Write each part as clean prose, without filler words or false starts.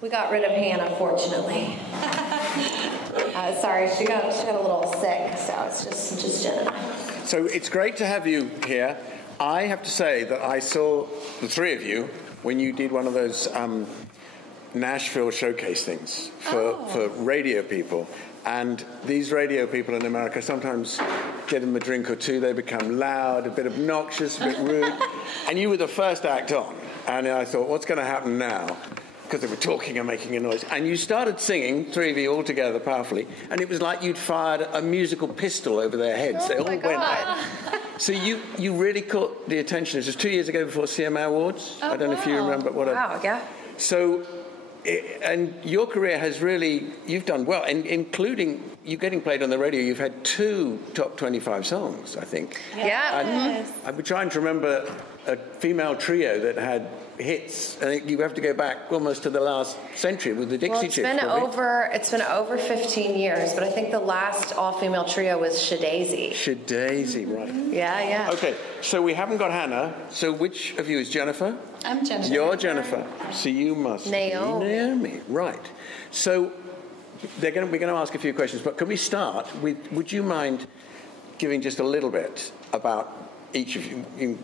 We got rid of Hannah, fortunately. Sorry, she got a little sick, so it's just Jen and I. So it's great to have you here. I have to say that I saw the three of you when you did one of those Nashville showcase things for radio people. And these radio people in America, sometimes get them a drink or two, they become loud, a bit obnoxious, a bit rude. And you were the first act on. And I thought, what's going to happen now? Because they were talking and making a noise. And you started singing, three of you all together powerfully, and it was like you'd fired a musical pistol over their heads. They all went out. So you really caught the attention. This was 2 years ago before CMA Awards. I don't know if you remember what. Wow, yeah. So, and your career has really, you've done well, and including you getting played on the radio. You've had 2 top 25 songs, I think. Yeah. I've been trying to remember a female trio that had hits. I think you have to go back almost to the last century with the Dixie Chicks. It's been over 15 years, but I think the last all-female trio was Shadaisy. Shadaisy, right. Yeah. Okay, so we haven't got Hannah. So which of you is Jennifer? I'm Jennifer. You're Jennifer. So you must Naomi. be Naomi. Right. So we're going to ask a few questions, but can we start with, would you mind giving just a little bit about each of you,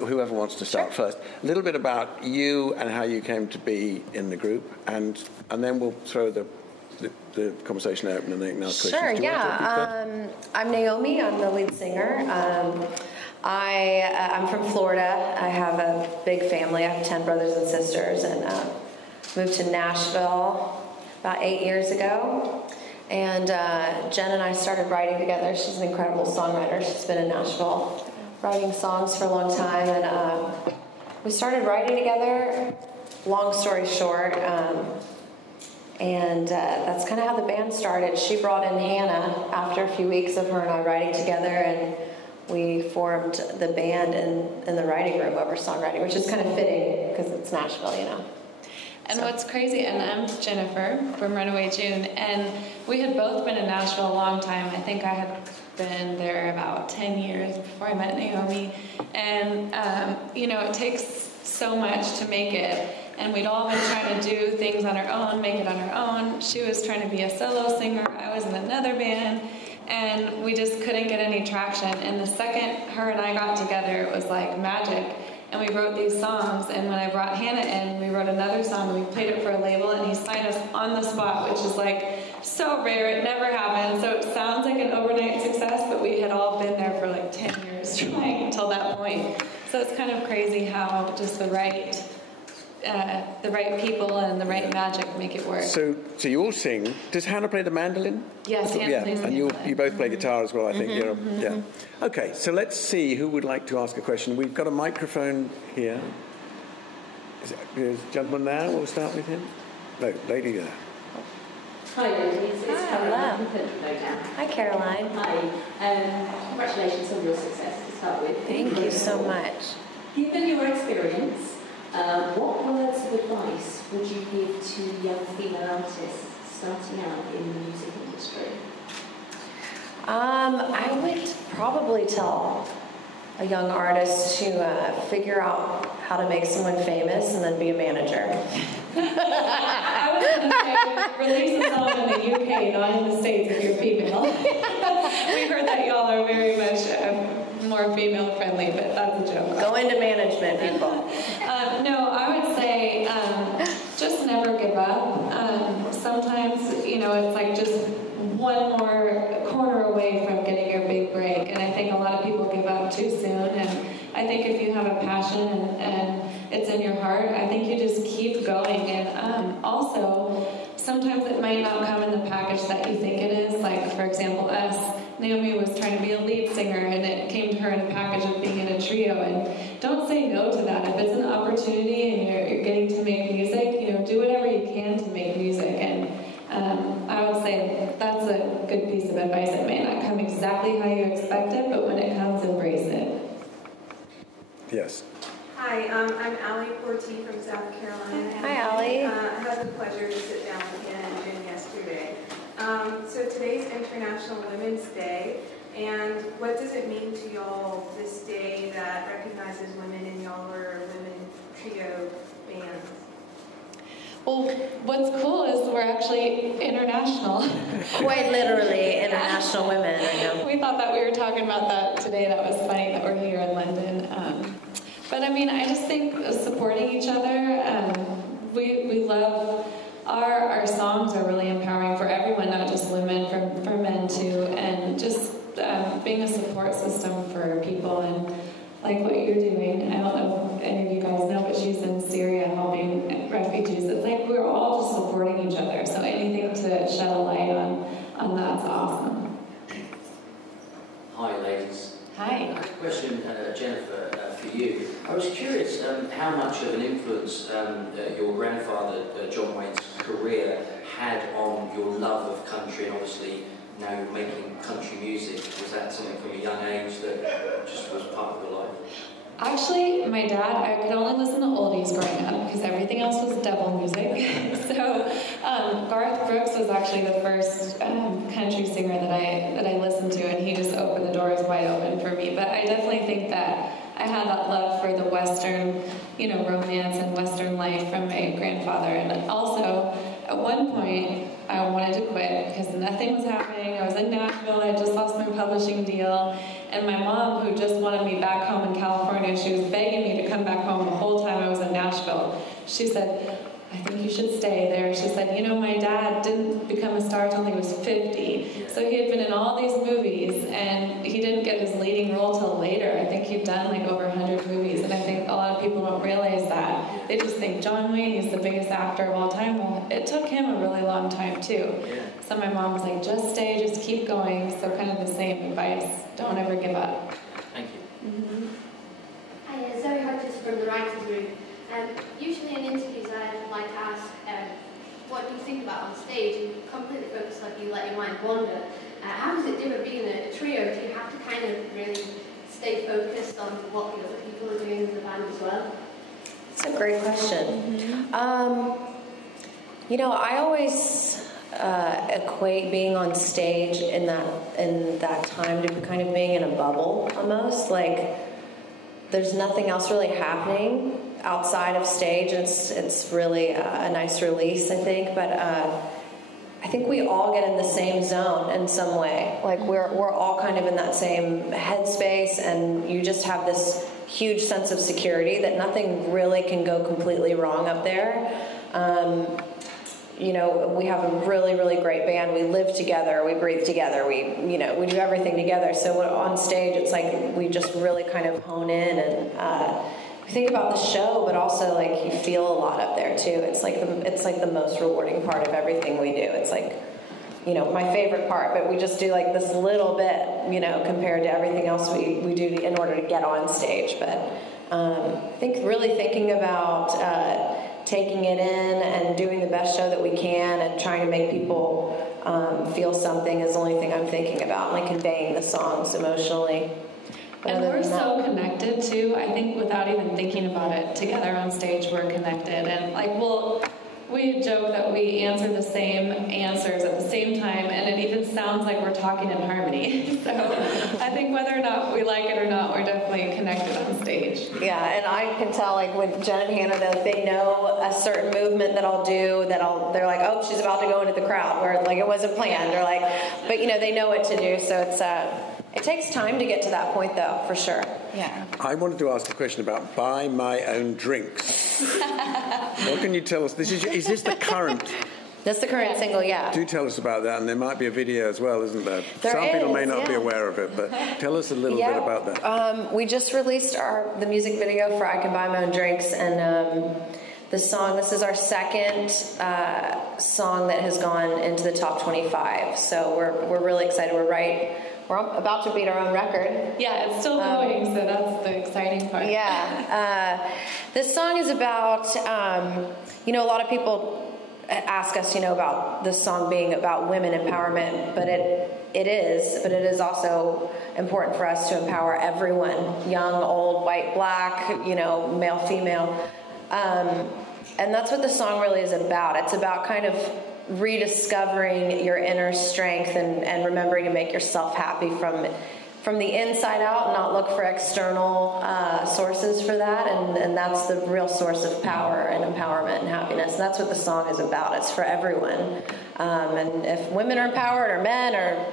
whoever wants to start first, a little bit about you and how you came to be in the group, and then we'll throw the conversation open and then ask questions. Sure, yeah. I'm Naomi. I'm the lead singer. I'm from Florida. I have a big family. I have 10 brothers and sisters, and moved to Nashville about 8 years ago. And Jen and I started writing together. She's an incredible songwriter. She's been in Nashville writing songs for a long time, and we started writing together, long story short, and that's kind of how the band started. She brought in Hannah after a few weeks of her and I writing together, and we formed the band in the writing room over songwriting, which is kind of fitting because it's Nashville, you know. And what's crazy, and I'm Jennifer from Runaway June, and we had both been in Nashville a long time. I think I had been there about 10 years before I met Naomi. And, it takes so much to make it. And we'd all been trying to do things on our own, make it on our own. She was trying to be a solo singer. I was in another band. And we just couldn't get any traction. And the second her and I got together, it was like magic. And we wrote these songs, and when I brought Hannah in, we wrote another song, and we played it for a label, and he signed us on the spot, which is like so rare. It never happened. So it sounds like an overnight success, but we had all been there for like 10 years trying until that point. So it's kind of crazy how just the right people and the right magic make it work. So you all sing. Does Hannah play the mandolin? Yes, Hannah plays the mandolin. And you both play guitar as well, I think. Yeah. Okay, so let's see who would like to ask a question. We've got a microphone here. Is the gentleman there? We'll start with him. No, lady there. Hi, ladies. It's Caroline from Hello. Hi, Caroline. Hi. Congratulations on your success to start with. Thank you so much. Given your experience, what words of advice would you give to young female artists starting out in the music industry? I would probably tell a young artist to figure out how to make someone famous and then be a manager. I was going to say, release a song in the UK, not in the States if you're female. We heard that y'all are very much more female friendly, but that's a joke. Go into management, people. No, I would say just never give up. Sometimes, it's like just one more corner away from getting your big break, and I think a lot of people give up too soon. And I think if you have a passion and it's in your heart, I think you just keep going. And also, sometimes it might not come in the package that you think it is. Like, for example, us. Naomi was trying to be a lead singer, and it came to her in a package of being in a trio. And don't say no to that. If it's an opportunity and you're getting to make music, do whatever you can to make music. And I would say that's a good piece of advice. It may not come exactly how you expect it, but when it comes, embrace it. Yes. Hi, I'm Allie Porty from South Carolina. Hi, Allie. I had the pleasure to sit down with Hannah and Jen yesterday. So today's International Women's Day, and what does it mean to y'all this day that recognizes women and y'all are women trio bands? Well, what's cool is we're actually international. Quite literally international women right now. We thought that we were talking about that today. That was funny that we're here in London. But I mean, I just think supporting each other, we love our songs are really empowering for everyone, not just women, for men too, and just being a support system for people. And like what you're doing, I don't know if any of you guys know, but she's in Syria helping refugees. It's like we're all just supporting each other. So anything to shed a light on that's awesome. Hi, ladies. Hi. Question, Jennifer, for you. I was curious how much of an influence your grandfather, John Wayne's career had on your love of country, and obviously now making country music. Was that something from a young age that just was part of your life? Actually, my dad, I could only listen to oldies growing up because everything else was devil music. So Garth Brooks was actually the first country singer that I listened to, and he just opened the doors wide open for me. But I definitely think that I had that love for the Western, romance and Western life from my grandfather. And also, at one point, I wanted to quit because nothing was happening. I was in Nashville. I just lost my publishing deal. And my mom, who just wanted me back home in California, she was begging me to come back home the whole time I was in Nashville. She said, I think you should stay there. She said, my dad didn't become a star until he was 50. So he had been in all these movies, and he didn't get his leading role till later. I think he'd done like over 100 movies, and I think a lot of people don't realize that. They just think John Wayne is the biggest actor of all time. Well, it took him a really long time too. So my mom was like, just stay, just keep going. So kind of the same advice. Don't ever give up. Thank you. Mm-hmm. Hi, Zoe Hodges from the Writers' Room. Usually in interviews I like to ask what do you think about on stage, and completely focus on you let your mind wander. How does it differ being a trio? Do you have to kind of really stay focused on what the other people are doing in the band as well? That's a great question. I always equate being on stage in that time to kind of being in a bubble almost. Like there's nothing else really happening outside of stage. It's really a nice release, I think. But I think we all get in the same zone in some way. Like we're all kind of in that same headspace, and you just have this huge sense of security that nothing really can go completely wrong up there. We have a really, really great band. We live together. We breathe together. We do everything together. So on stage, it's like we just really kind of hone in and we think about the show, but also like you feel a lot up there too. It's like the most rewarding part of everything we do. It's like, my favorite part, but we just do like this little bit, compared to everything else we do in order to get on stage. But I think really thinking about taking it in and doing the best show that we can and trying to make people feel something is the only thing I'm thinking about, like conveying the songs emotionally. And we're so connected too. I think without even thinking about it, together on stage we're connected. And we joke that we answer the same answers at the same time, and it even sounds like we're talking in harmony. So I think whether or not we like it or not, we're definitely connected on stage. Yeah, and I can tell, like, with Jen and Hannah, they know a certain movement that I'll do, they're like, oh, she's about to go into the crowd, where, like, it wasn't planned, or, like, but, they know what to do, so it takes time to get to that point, though, for sure. Yeah. I wanted to ask a question about Buy My Own Drinks. What can you tell us? Is this the current... That's the current single, yeah. Do tell us about that, and there might be a video as well, isn't there? Some people may not be aware of it, but tell us a little bit about that. We just released the music video for I Can Buy My Own Drinks, and this is our second song that has gone into the top 25, so we're really excited. We're about to beat our own record. Yeah, it's still going, so that's the exciting part. Yeah. This song is about, a lot of people ask us, about this song being about women empowerment, but it is also important for us to empower everyone, young, old, white, black, male, female. And that's what the song really is about. It's about kind of rediscovering your inner strength and remembering to make yourself happy from the inside out and not look for external sources for that. And that's the real source of power and empowerment and happiness. And that's what the song is about. It's for everyone. And if women are empowered or men or,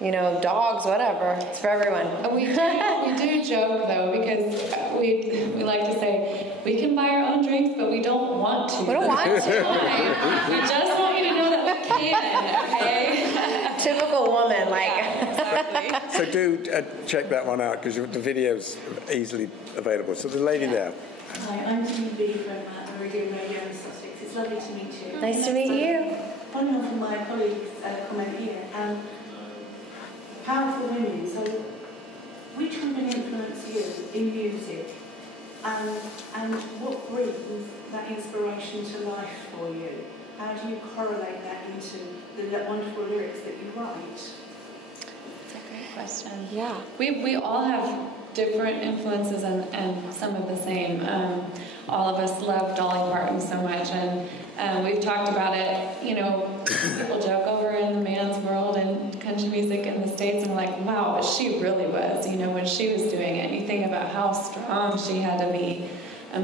you know, dogs, whatever, it's for everyone. We do joke, though, because we like to say, we can buy our own drinks, but we don't want to. We don't want to. We just want you to know that we can, okay? Typical woman, like. Yeah, exactly. So do check that one out, because the video's easily available. So the lady there. Hi, I'm Jean B from Meridian Radio in Sussex. It's lovely to meet you. Nice to meet you. Following on from my colleague's comment here, powerful women. So, which women influence you in music, and what brings that inspiration to life for you? How do you correlate that into the wonderful lyrics that you write? That's a great question. Yeah. We all have different influences and some of the same. All of us love Dolly Parton so much, and we've talked about it. You know, people joke over in the man's world and country music in the States, and we're like, wow, but she really was, you know, when she was doing it. You think about how strong she had to be.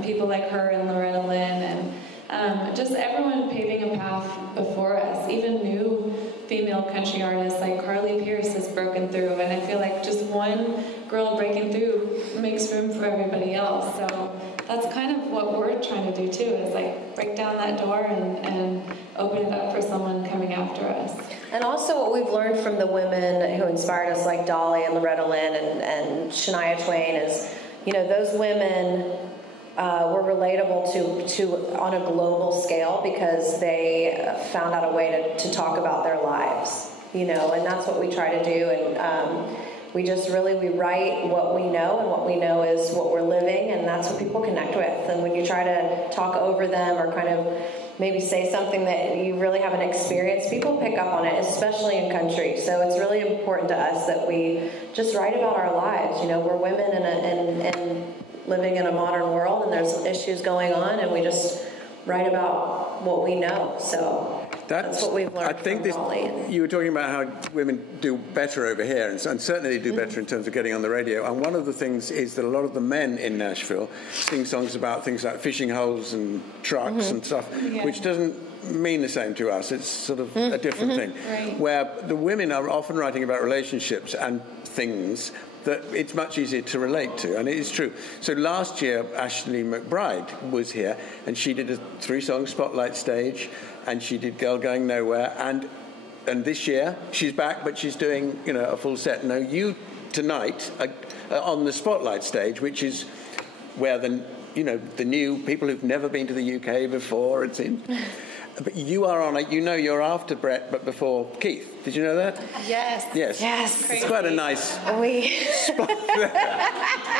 People like her and Loretta Lynn, and just everyone paving a path before us. Even new female country artists like Carly Pearce has broken through, and I feel like just one girl breaking through makes room for everybody else. So that's kind of what we're trying to do too, is like break down that door and open it up for someone coming after us. And also what we've learned from the women who inspired us, like Dolly and Loretta Lynn and Shania Twain, is, you know, those women were relatable to on a global scale because they found out a way to talk about their lives, you know, and that's what we try to do. And we write what we know, and what we know is what we're living, and that's what people connect with. And when you try to talk over them or kind of maybe say something that you really haven't experienced, people pick up on it, especially in country. So it's really important to us that we just write about our lives. You know, we're women and living in a modern world, and there's issues going on, and we just write about what we know. So that's what we've learned. I think from Dolly. you were talking about how women do better over here, and certainly they do better in terms of getting on the radio. And one of the things is that a lot of the men in Nashville sing songs about things like fishing holes and trucks and stuff, which doesn't mean the same to us. It's sort of a different thing. Right. Where the women are often writing about relationships and things that it's much easier to relate to, and it is true. So last year, Ashley McBride was here, and she did a 3-song spotlight stage, and she did Girl Going Nowhere, and this year she's back, but she's doing, you know, a full set. Now you tonight are on the spotlight stage, which is where the new people who've never been to the UK before, it seems. But you are on it. You know, you're after Brett, but before Keith. Did you know that? Yes. Yes. It's quite a nice spot there.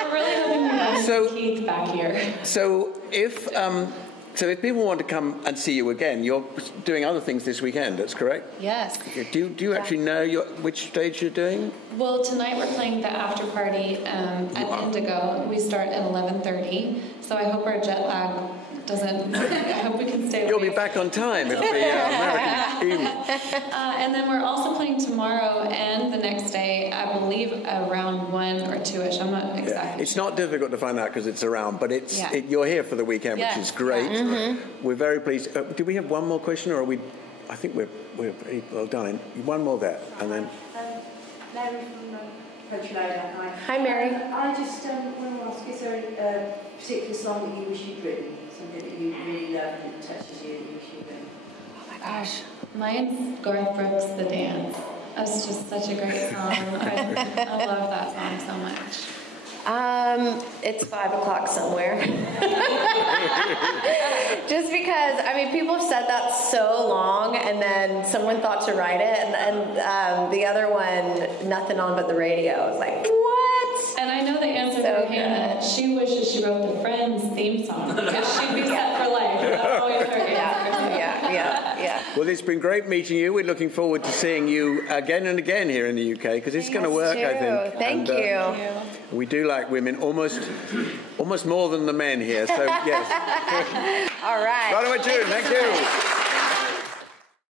We're really hoping to have Keith back here. So if people want to come and see you again, you're doing other things this weekend. That's correct. Yes. Do you actually know which stage you're doing? Well, tonight we're playing the after party at Indigo. We start at 11:30. So I hope our jet lag doesn't. I hope we can stay. You'll awake. be back on time. It'll be American evening. And then we're also playing tomorrow and the next day, I believe around 1 or 2ish. I'm not exactly. It's not difficult to find out because it's around, but you're here for the weekend, which is great. Yeah. We're very pleased. Do we have one more question, or are we? I think we're pretty well done. One more there, and then. Mary from Coachella. Hi, Mary. I just want to ask, is there a particular song that you wish you'd written? Something that you really love and that touches you that you wish you'd written? Oh my gosh. Mine's Garth Brooks' The Dance. That's just such a great song. I love that song so much. It's 5 o'clock somewhere. Just because, I mean, people have said that so long, and then someone thought to write it, and the other one, Nothing On But the Radio. I was like, what? And I know the answer for Hannah. She wishes she wrote the Friends theme song, because she'd be set for life. That's always her answer. Yeah. Well, it's been great meeting you. We're looking forward to seeing you again and again here in the UK, because it's going to work, I think. Thank you. We do like women almost more than the men here, so yes. All right. Runaway June, thank you.